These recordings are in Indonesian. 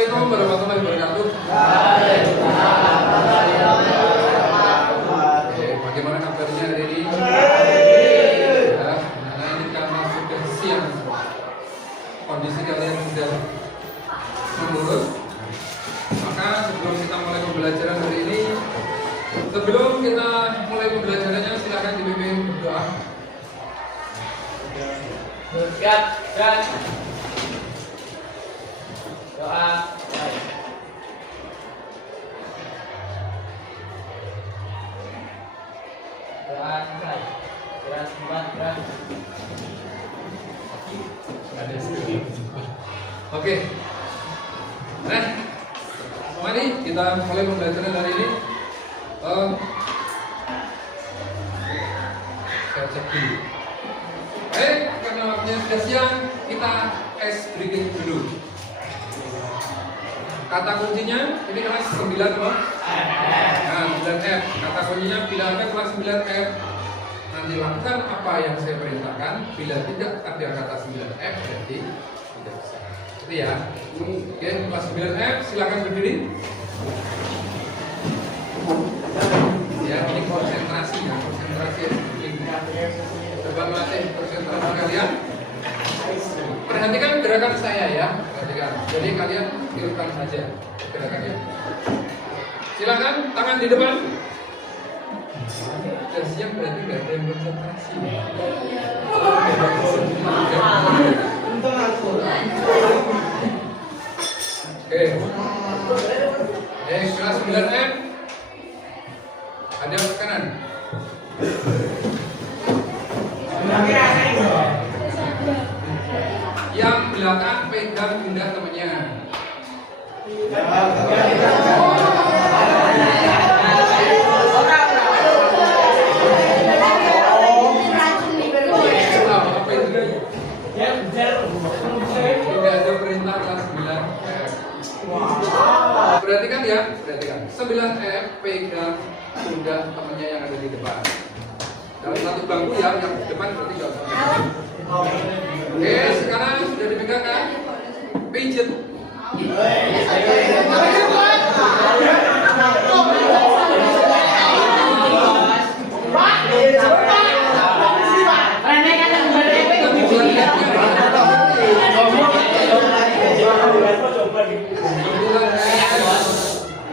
Assalamualaikum warahmatullahi wabarakatuh. Oke, bagaimana kabarnya hari ini? Ya, nah ini karena sudah siang, kondisi kalian sudah menurun. Maka sebelum kita mulai pembelajaran hari ini, silakan dipimpin berdoa. Siap, dan doa. Doa selesai. Gerak sempat, gerak. Oke. Nah, mari kita mulai pembelajaran hari ini. Saya cek dulu. Baik, karena waktunya sudah siang, kita tes breaking dulu. Kata kuncinya, ini kelas 9 loh. Nah, 9F. Kata kuncinya, bila ada kelas 9F, nanti lakukan apa yang saya perintahkan. Bila tidak ada kata 9F, berarti tidak bisa. Itu ya. Oke, kelas 9F, silakan berdiri. Ya, ini konsentrasi ya, konsentrasi. Coba melatih konsentrasi kalian. Perhatikan gerakan saya ya, perhatikan. Jadi kalian tirukan saja gerakannya. Silakan, tangan di depan. Sudah siap berarti nggak ada yang konsentrasi. Oke. Kelas 9M. Ada kanan. Yang belakang pegang pundak temannya. Tidak ada perintah kelas 9F. Perhatikan ya, perhatikan. 9F pegang pundak temannya yang ada di depan. Dalam satu bangku ya, yang di depan berarti nggak usah. Oke, sekarang sudah dipegang kan? Pijet.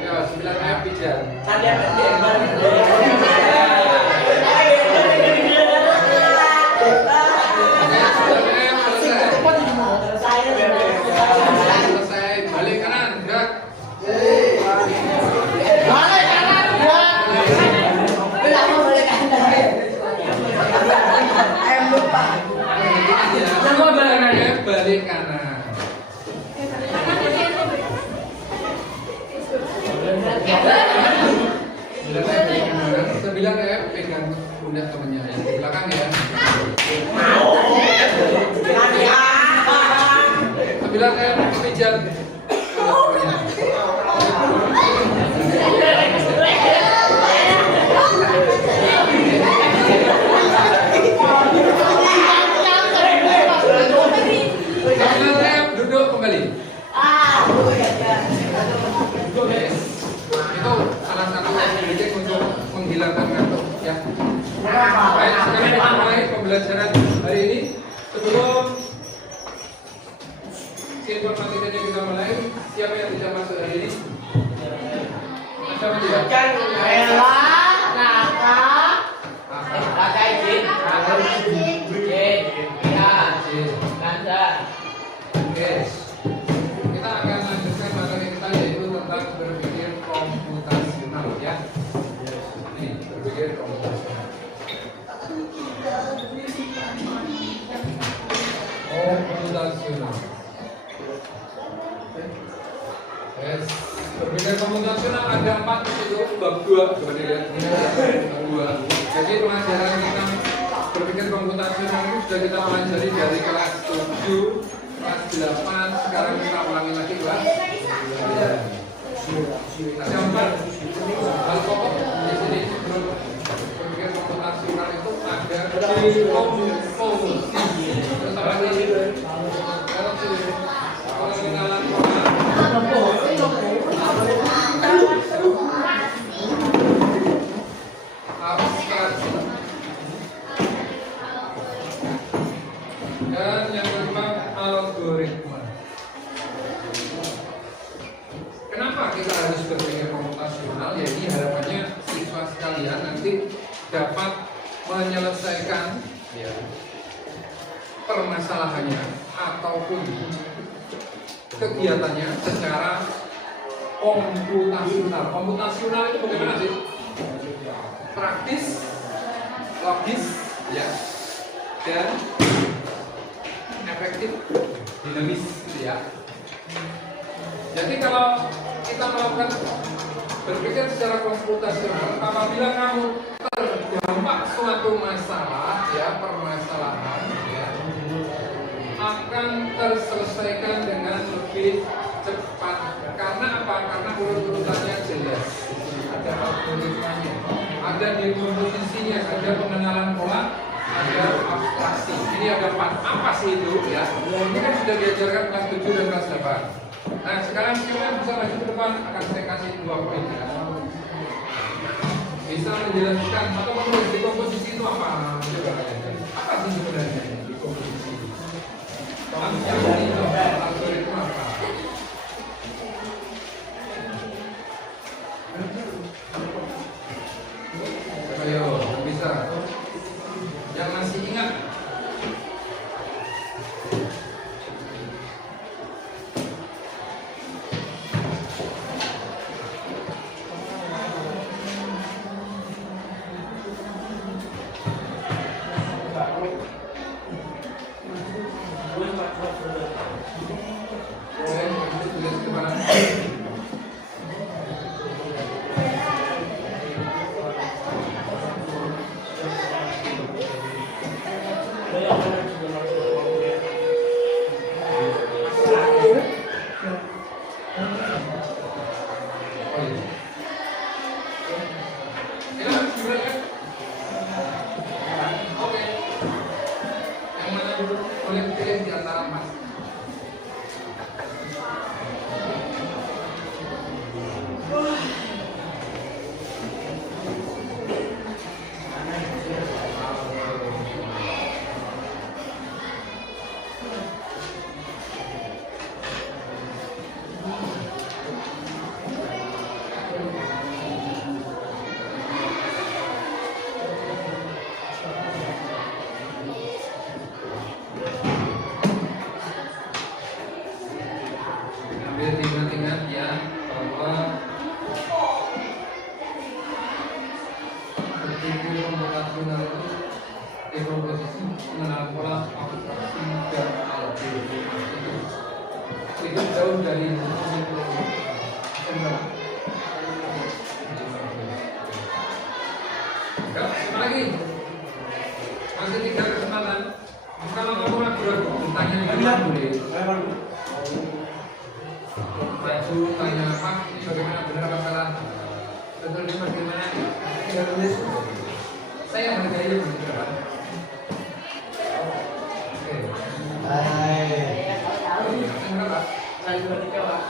Ya, 9F pijat. Selesai, balik kanan, gerak. Balik kanan, gerak. Balik kanan. Sembilan ya, pegang pundak temennya yang di belakang ya. 9 pijat. Duduk kembali. Itu salah satu teknik untuk menghilangkan ngantuk ya. Baik, sekarang kita mulai pembelajaran hari ini. Sebelum informasinya kita mulai, siapa yang tidak masuk hari ini? Siapa tidak? Ella, Naka, Naka izin, Nanda. Oke. Kita akan lanjutkan materi kita yaitu tentang berpikir komputasional ya. Ini berpikir komputasional. Komputasional. Yes. Berpikir komputasional ada 4 itu bab 2 coba dilihat. Bab 2. Jadi pelajaran kita berpikir komputasional itu sudah kita pelajari dari kelas 7, kelas 8, sekarang kita ulangi lagi kelas 9. Ada 4 hal pokok di sini. Berpikir komputasional itu ada dekomposisi. Terus apa lagi? Kalau pengenalan format dapat menyelesaikan ya, permasalahannya ataupun kegiatannya secara komputasional. Komputasional itu bagaimana sih? Praktis, logis, ya, dan efektif, dinamis, gitu ya. Jadi kalau kita melakukan berpikir secara komputasional, apabila kamu terdampak suatu masalah, ya, permasalahan, ya, akan terselesaikan dengan lebih cepat. Karena apa? Karena urut-urutannya jelas, ada algoritmanya, ada dekomposisinya, ada pengenalan pola, ada abstraksi. Ini ada 4. Apa sih itu? Ya, ini kan sudah diajarkan kelas 7 dan kelas 8. Nah, sekarang siapa bisa maju ke depan? Akan saya kasih 2 poin ya. Bisa menjelaskan atau menulis dekomposisi itu apa? Coba aja. Apa sih sebenarnya dekomposisi? Abstraksi itu algoritma apa? Ayo, bisa. Yang masih ingat? Ingat ya bahwa berpikir komputasional itu dekomposisi, mengenal pola, abstraksi, dan algoritma itu jauh dari Sekali lagi masih 3 kesempatan. Kalau kamu ragu-ragu, tanya boleh. Maju tanya apa, ini bagaimana, benar apa salah, betul ini bagaimana, tidak tulis. Saya menghargai itu berapa? Oke. Berapa? Saya juga dijawab.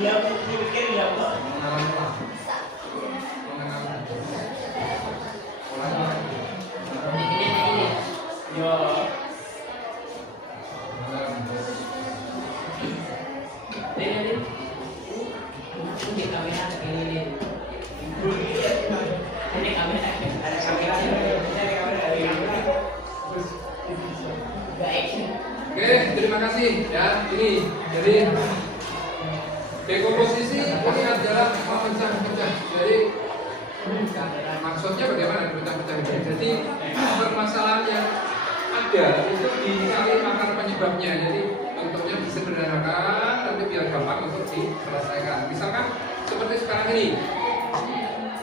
Iya, pikir ya, Pak. Pengenalan pola. Pengenalan. Pola. Ya. Ini mungkin kamera ini. Ini kamera ada kamera Oke, terima kasih ya. Ini jadi dekomposisi ini adalah memecah-pecah. Jadi maksudnya bagaimana dipecah-pecah? Jadi permasalahan yang ada itu dicari akar penyebabnya. Jadi bentuknya disederhanakan, nanti biar gampang untuk diselesaikan. Misalkan seperti sekarang ini,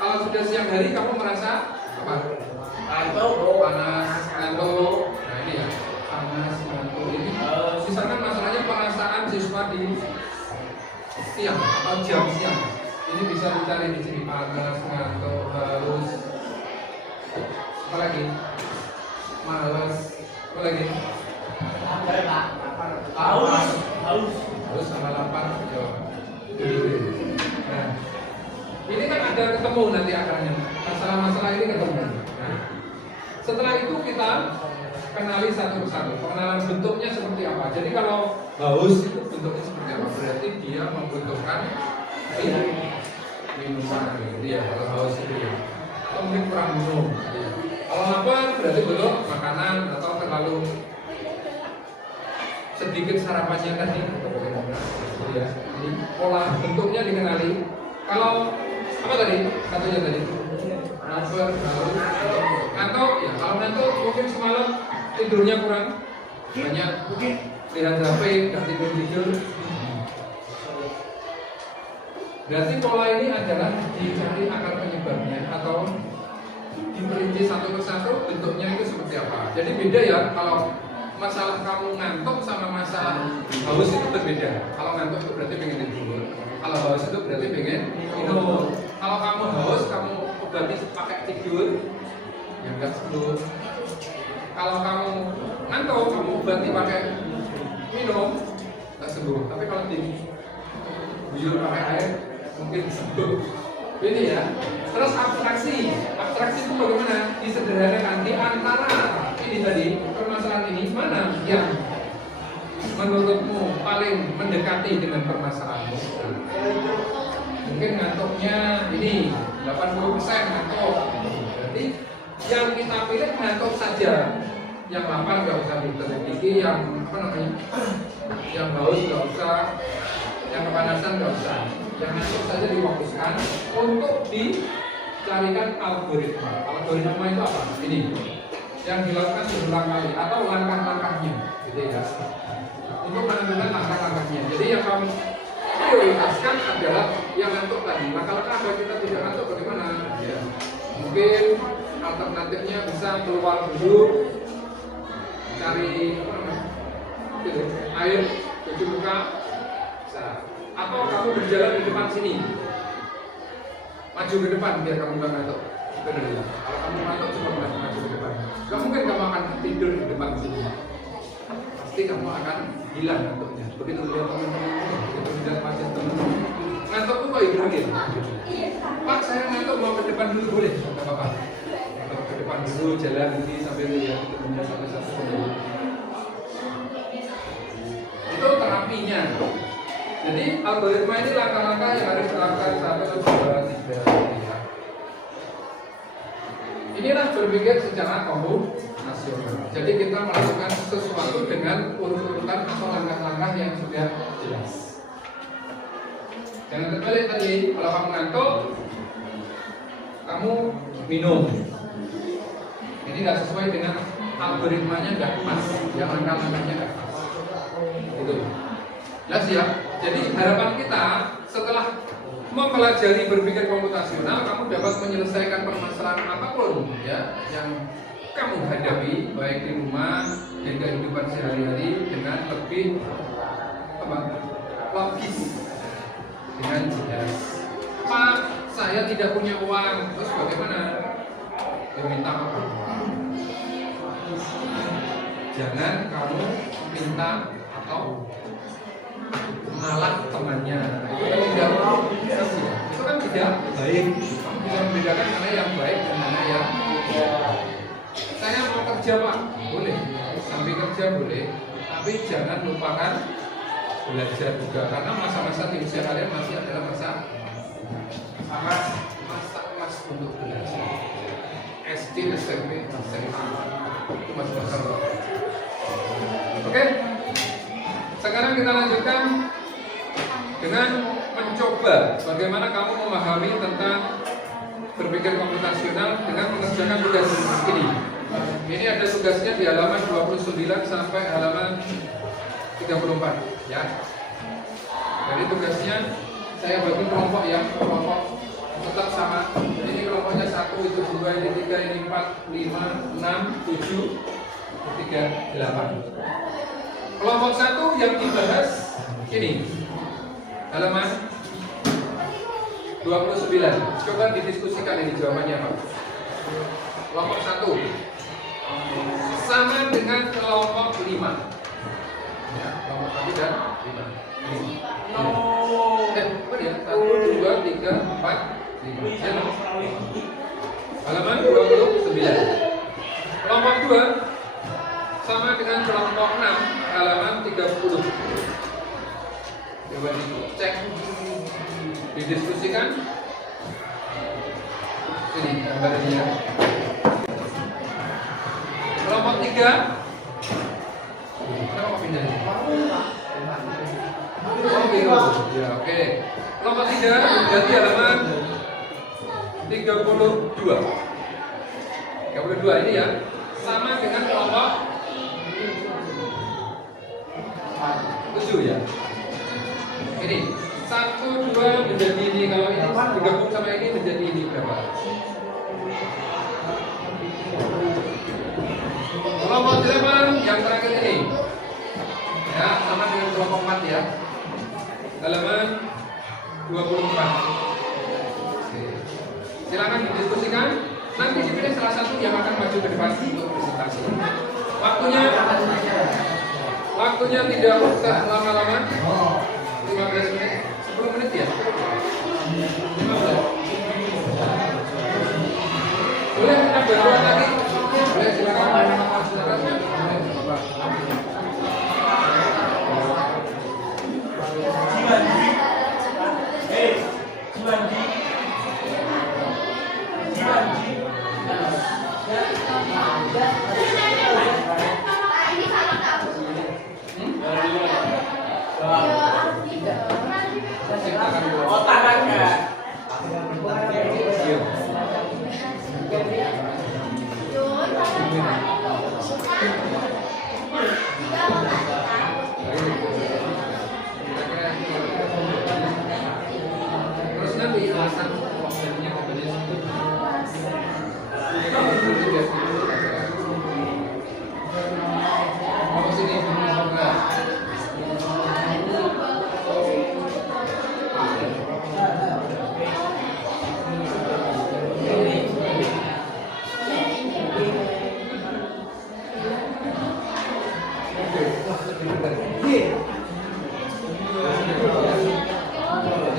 kalau sudah siang hari kamu merasa apa? Ngantuk, panas, ngantuk. Nah ini ya, panas, ngantuk ini. Misalkan masalahnya perasaan siswa di siang atau jam siang. Ini bisa dicari di sini, panas, ngantuk, haus. Apa lagi? Malas. Apa lagi? Haus sama lapar. Nah, ini kan ada ketemu nanti akarnya. Masalah-masalah ini ketemu. Nah, setelah itu kita kenali satu persatu. Pengenalan bentuknya seperti apa. Jadi kalau haus itu bentuknya seperti apa? Berarti dia membutuhkan minuman. Dia kalau haus itu ya. Atau mungkin kurang minum. Kalau lapar berarti butuh makanan atau terlalu sedikit sarapannya tadi. Ya, jadi pola bentuknya dikenali. Kalau apa tadi? Satunya tadi. Lapar, haus, ngantuk. Ya, kalau ngantuk mungkin semalam tidurnya kurang banyak, lihat HP, nggak tidur. Berarti pola ini adalah dicari akar penyebabnya atau diperinci satu persatu bentuknya itu seperti apa. Jadi beda ya kalau masalah kamu ngantuk sama masalah haus itu berbeda. Kalau ngantuk itu berarti pengen tidur. Kalau haus itu berarti pengen minum. Kalau kamu haus, kamu obati pakai tidur, ya enggak sembuh. Kalau kamu ngantuk, kamu obati pakai minum, enggak sembuh. Tapi kalau diguyur pakai air, mungkin sembuh. Ini ya. Terus abstraksi itu bagaimana? Disederhanakan di antara ini tadi permasalahan ini mana yang menurutmu paling mendekati dengan permasalahanmu? Mungkin ngantuknya ini 80% ngantuk. Berarti yang kita pilih ngantuk saja. Yang lapar nggak usah diteliti, yang apa namanya? Yang haus nggak usah, yang kepanasan nggak usah. Yang ngantuk saja difokuskan untuk dicarikan algoritma. Algoritma itu apa? Ini yang dilakukan berulang kali atau langkah-langkahnya, gitu ya. Untuk menentukan langkah-langkahnya. Jadi yang kamu prioritaskan adalah yang ngantuk tadi. Nah kalau ada kita tidak ngantuk bagaimana? Ya. Mungkin alternatifnya bisa keluar dulu, cari apa namanya? Gitu, air, cuci muka, bisa. Atau kamu berjalan di depan sini, maju ke depan biar kamu nggak ngantuk. Benar ya. Kalau kamu ngantuk coba maju ke depan. Gak mungkin kamu akan tidur di depan sini. Pasti kamu akan hilang ngantuknya. Begitu lihat teman-teman, begitu lihat pasien teman, ngantuk tuh kok hidrogen. Pak, saya ngantuk mau ke depan dulu boleh? Nggak apa-apa. Ke depan dulu, jalan ini sambil lihat temennya sampai satu menit. Itu terapinya. Jadi algoritma ini langkah-langkah yang harus dilakukan 1, 2, 3. Inilah berpikir secara kombinasional. Jadi kita melakukan sesuatu dengan urut-urutan atau langkah-langkah yang sudah jelas. Jangan terbalik tadi, kalau kamu ngantuk, kamu minum. Ini nggak sesuai dengan algoritmanya, nggak pas. Yang langkah-langkahnya nggak pas. Itu. Jelas ya. Jadi harapan kita setelah mempelajari berpikir komputasional, kamu dapat menyelesaikan permasalahan apapun ya yang kamu hadapi baik di rumah dan kehidupan sehari-hari dengan lebih logis, dengan jelas. Pak, saya tidak punya uang, terus bagaimana? Ya, minta apa? Jangan kamu minta apa? atau malah temannya. Itu kan tidak itu kan tidak baik. Kamu bisa membedakan mana yang baik dan mana yang saya mau kerja Pak, boleh. Sambil kerja boleh, tapi jangan lupakan belajar juga karena masa-masa di usia kalian masih adalah masa emas untuk belajar. SD, SMP, SMA itu masa-masa. Oke, sekarang kita lanjutkan dengan mencoba bagaimana kamu memahami tentang berpikir komputasional dengan mengerjakan tugas ini. Ini ada tugasnya di halaman 29 sampai halaman 34 ya. Jadi tugasnya saya bagi kelompok ya, kelompok tetap sama. Ini kelompoknya 1, itu 2, ini 3, ini 4, 5, 6, 7, 3, 8. Kelompok 1 yang dibahas ini halaman 29. Coba didiskusikan ini jawabannya Pak. Kelompok 1 sama dengan kelompok 5. Ya, kelompok 1 dan 5. Ini. Apa ya? 1, 2, 3, 4, 5. Ya, halaman 29. Kelompok 2 sama dengan kelompok 6 halaman 30. Coba dicek, didiskusikan. Ini gambarnya. Kelompok 3. Kenapa pindah? Oh gitu. Ya, oke. Kelompok 3 berarti halaman 32. 32 ini ya. Sama dengan kelompok 7 ya. Ini 1, 2 menjadi ini, kalau ini digabung sama ini menjadi ini berapa? Kelompok 8 yang terakhir ini ya, sama dengan kelompok 4 ya, halaman 24. Oke. Silakan didiskusikan. Nanti dipilih salah satu yang akan maju ke depan untuk presentasi. Waktunya tidak usah lama-lama. 15 menit, 10 menit ya. 15. Boleh kita berdoa lagi? Boleh, silakan. Terus nanti alasan waktunya kemudian mau sini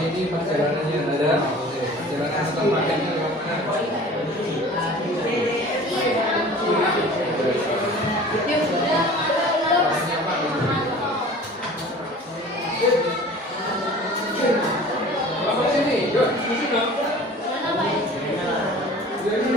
ini perjalanannya ada perjalanan tentang pakainya apa sini yuk sini dong. Jadi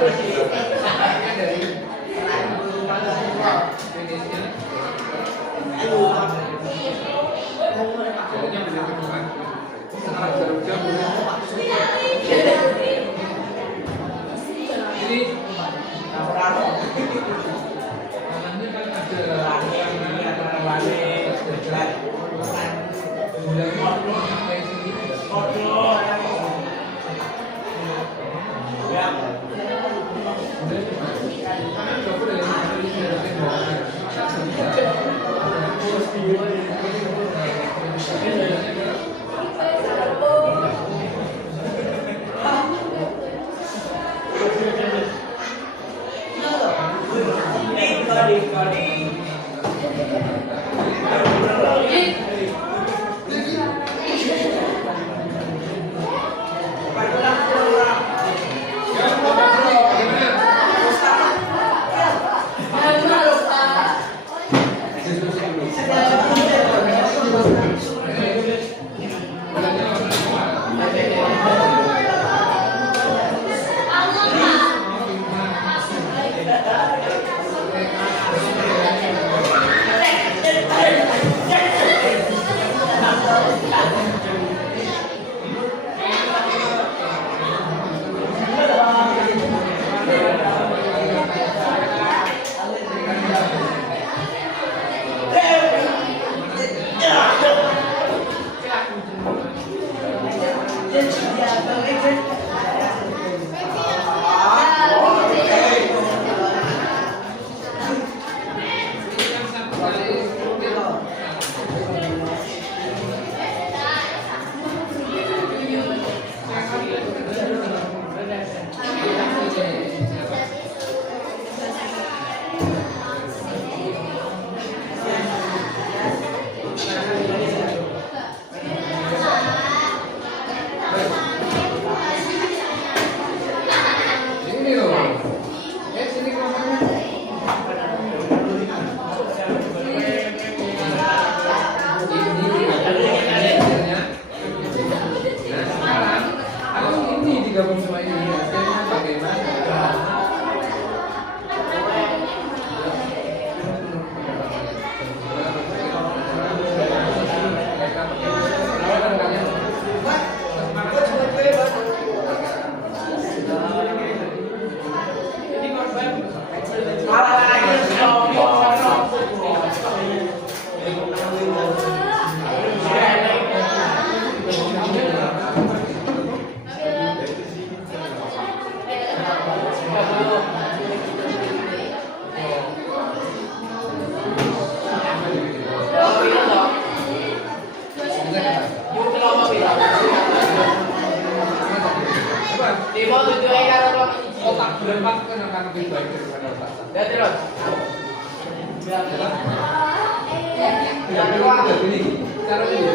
dari finishnya. Jadinya benar bukan. Sekarang jam boleh. Ini namanya kan ada bulan sampai sini. Digabung sama ini hasilnya bagaimana? Otak berempat kan akan lebih baik daripada otak satu. Ya terus. Ini cara ini.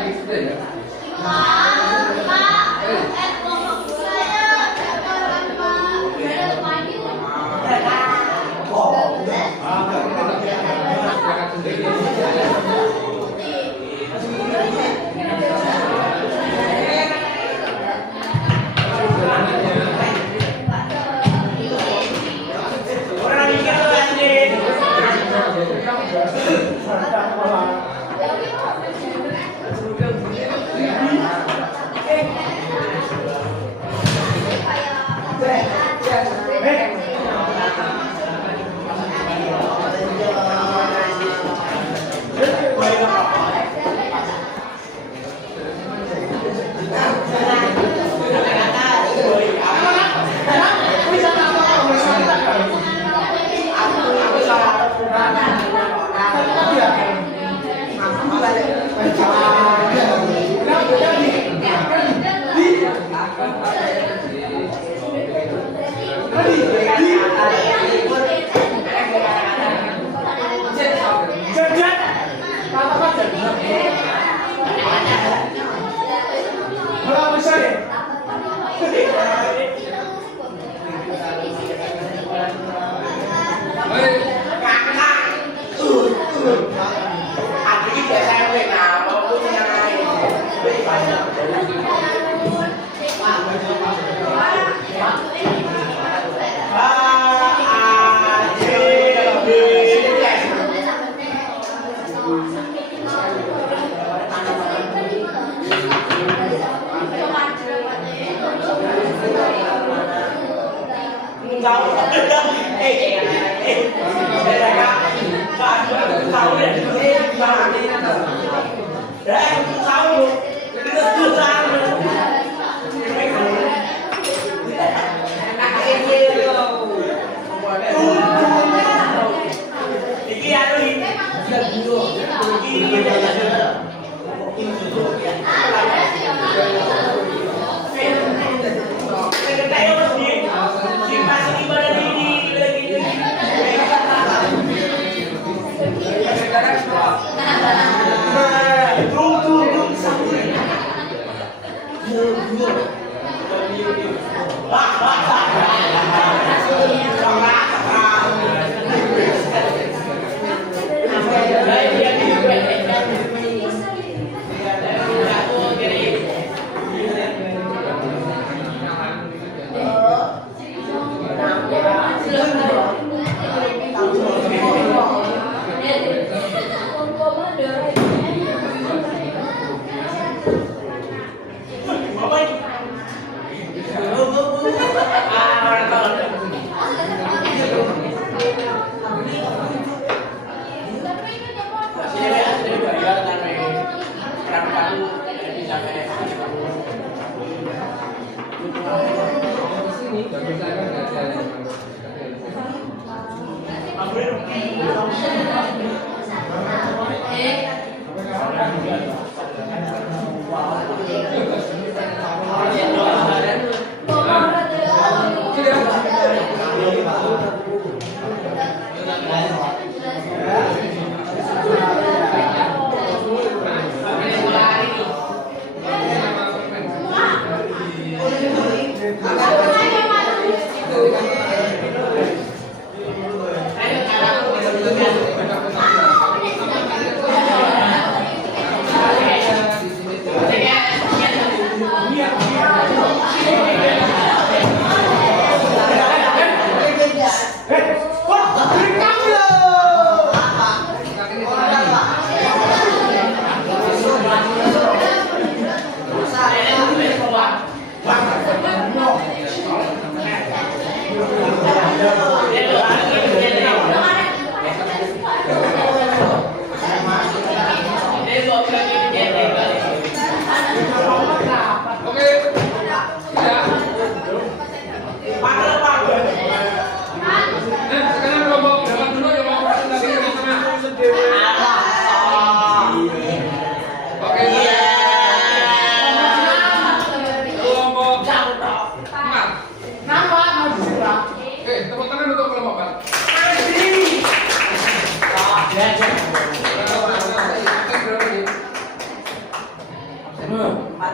lagi sudah ya.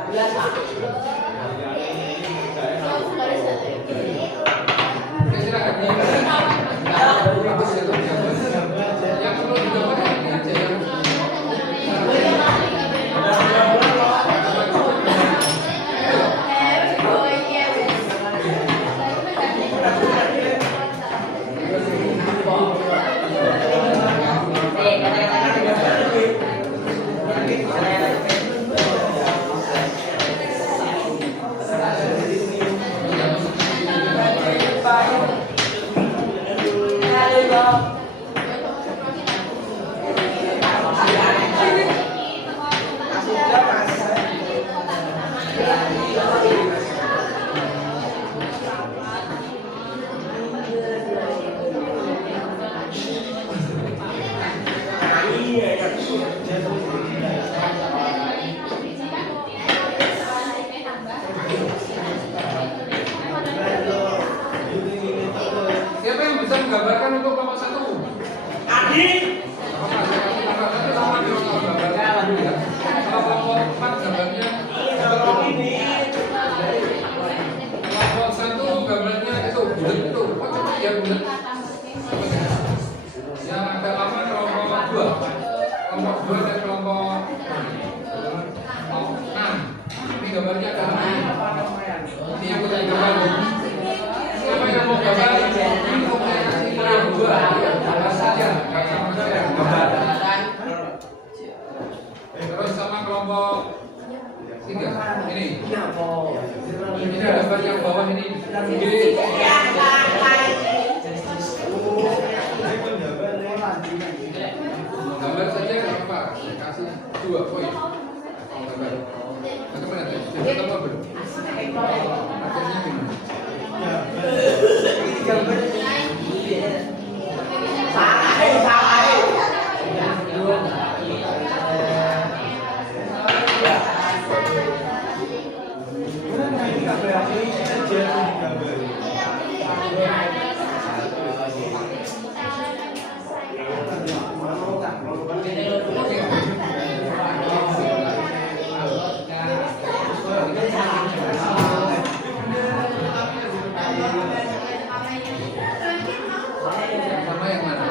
Oke, silakan. Bagus ya, Dok. Yang perlu digambar ini aja ya. Siapa yang bisa menggambarkan untuk kelompok 1? Adi. Kalau kelompok 4 gambarnya kelompok 1 gambarnya itu bulat itu. Oh, coba ya bulat. Yang agak lama kelompok 2. Kelompok 2 dan kelompok 6. Ini gambarnya agak lama. Ini yang kita gambar. Siapa yang mau gambar? Ini komunikasi yang 2. Gambar saja, nggak sama saya gambar. Terus sama kelompok 3. Ini. Ini ada gambar yang bawah ini. Gambar saja nggak apa-apa. Saya kasih 2 poin. Gambar. Bagaimana tadi? Sudah ketemu belum? Akhirnya gimana? Sama yang mana?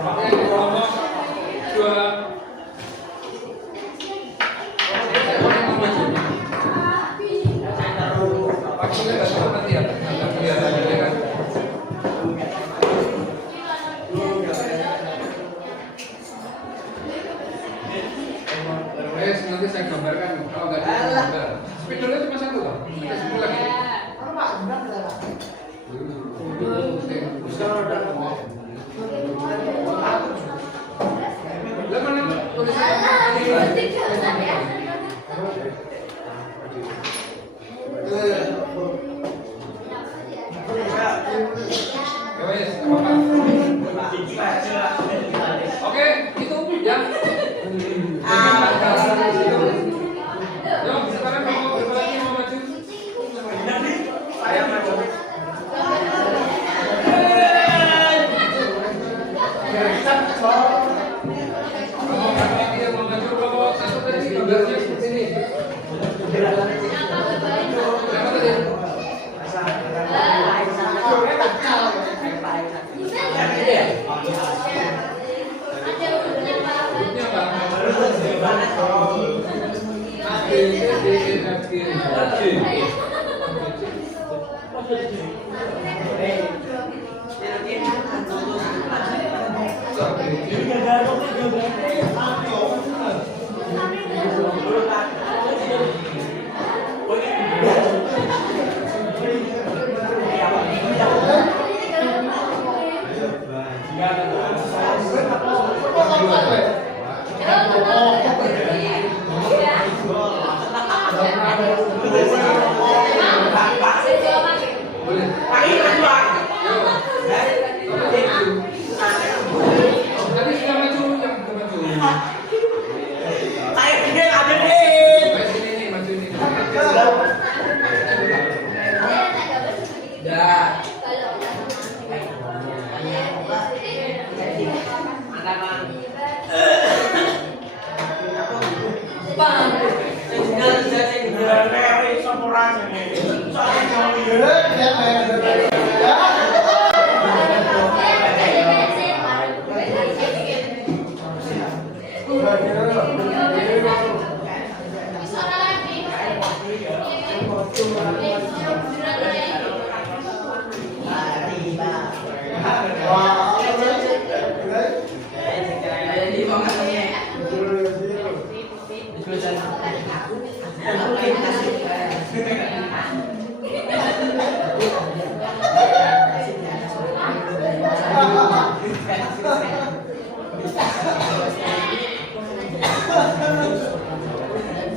Apakah yang kelompok 2? Siapa yang mau maju? Pastinya nggak tahu nanti ya. Nggak kelihatan ya kan? Nanti saya gambarkan. Kalau nggak ada gambar. Spidolnya cuma 1 loh. Ada 10 lagi. Lah mana Oke, itu yang sekarang mau berlagi mau maju. Saya maju. Kelompok 1 tadi gambarnya seperti ini. Apa tadi? Grupnya apa?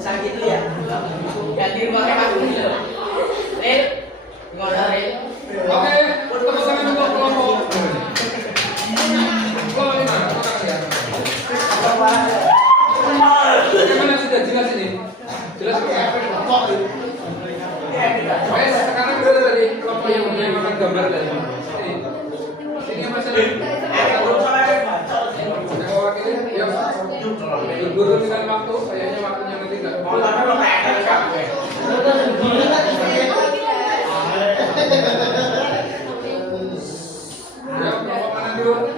Sakit tuh ya. Ganti pakai aku dulu. Ril, ngono Ril. Oke, tepuk tangan untuk kelompok. Kelompok 5, tepuk tangan ya. Bagaimana sudah jelas ini? Jelas ya? Oke, sekarang dulu tadi kelompok yang makan gambar tadi. Ini masalah. Guru dengan waktu, kayaknya waktunya nanti nggak mau. Ya, kelompok mana dulu?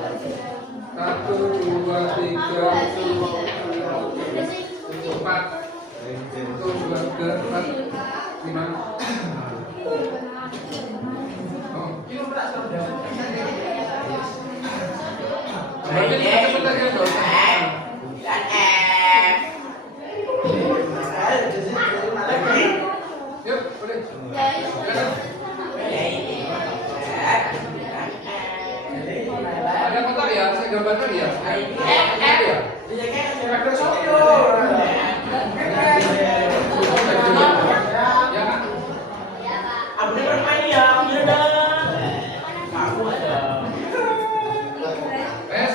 1, 2, 3, 4. 1, 2, 3, 4, 5. Berarti sebentar ya, Dok. Yuk, boleh. Ada kotak ya? Saya gambarkan ya. Ya. Ya, Kak.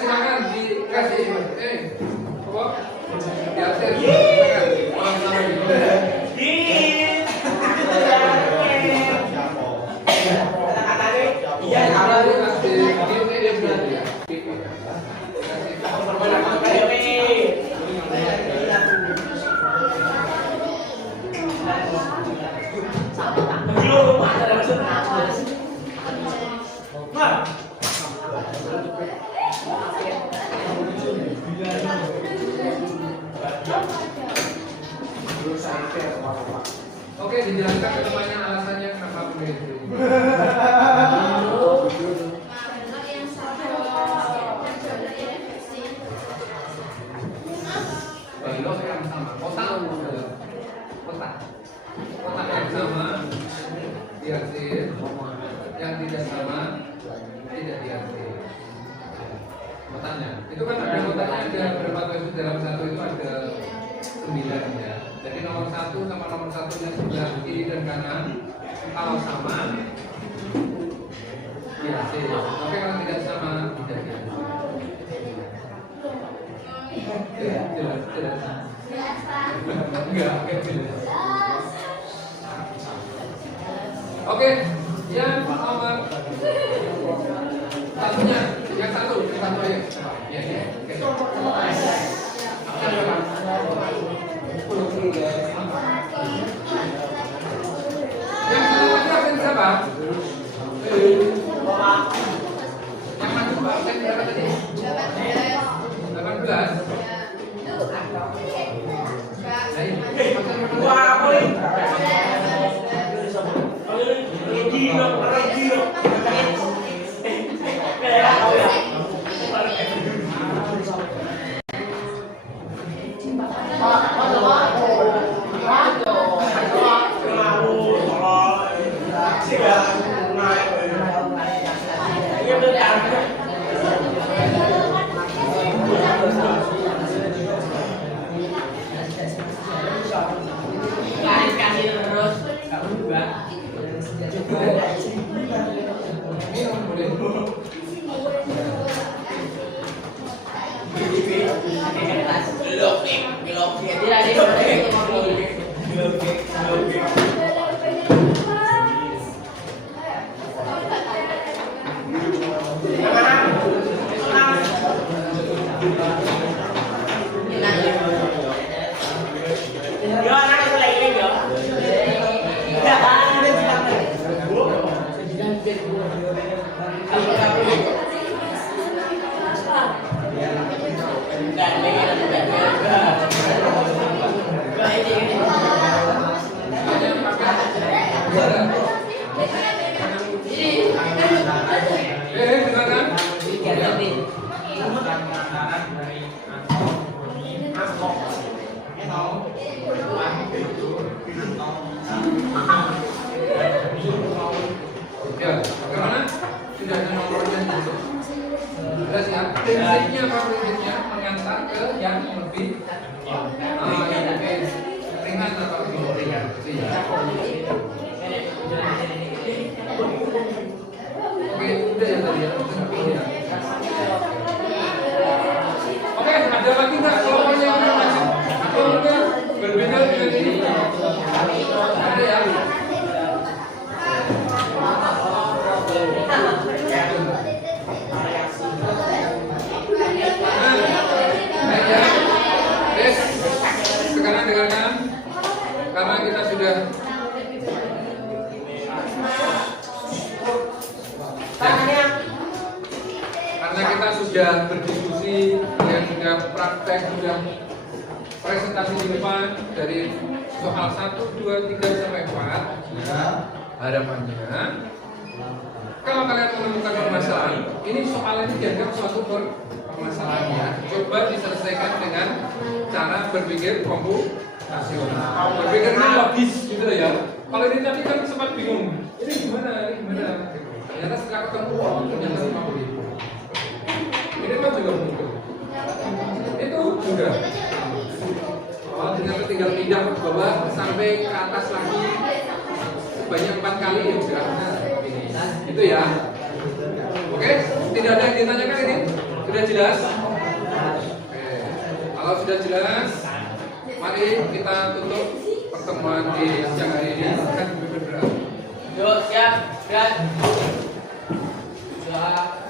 Silakan dikasih. Apa? Diatur. Oke, dijelaskan ke temannya alasannya kenapa begitu. Yang sama, kotak yang sama diarsir, yang tidak sama tidak diarsir. Kotaknya, itu kan ada kotaknya ada berapa tuh itu dalam satu itu ada 9 ya. Jadi nomor 1 sama nomor 1-nya sebelah kiri dan kanan kalau sama diarsir. Tapi kalau tidak sama tidak diarsir. Jelas. Enggak jelas. Oke, yang nomor satunya, yang satu aja. Ya. Yang satu absen siapa? Yang maju absen berapa tadi? 18. Yang mana? Ya, bagaimana? Sudah ada nomornya gitu. Jelas ya, prinsipnya apa prinsipnya? Mengantar ke yang lebih yang lebih ringan atau lebih ringan. Oke, udah ya tadi ya. Oke, ada lagi nggak kelompoknya yang masih atau mungkin berbeda dengan ini? Ada ya? Sekarang dengarkan, karena kita sudah berdiskusi, kemudian sudah praktek, sudah presentasi di depan dari soal 1, 2, 3 sampai 4. Harapannya kalau kalian menemukan permasalahan, ini soal ini dianggap suatu permasalahan ya. Coba diselesaikan dengan cara berpikir komputasional. Berpikir ini logis gitu ya. Kalau ini tadi kan sempat bingung. Ini gimana? Ternyata setelah ketemu, ternyata semua begitu. Ini kan juga begitu. Itu mudah. Oh, ternyata tinggal pindah ke bawah sampai ke atas lagi sebanyak 4 kali ya udah. Itu ya. Oke, tidak ada yang ditanyakan ini? Sudah jelas? Oke. Kalau sudah jelas, mari kita tutup pertemuan di siang hari ini. Yuk, siap, gerak. Sudah.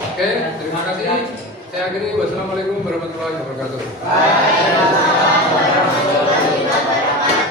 Oke, terima kasih. Saya akhiri. Wassalamualaikum warahmatullahi wabarakatuh.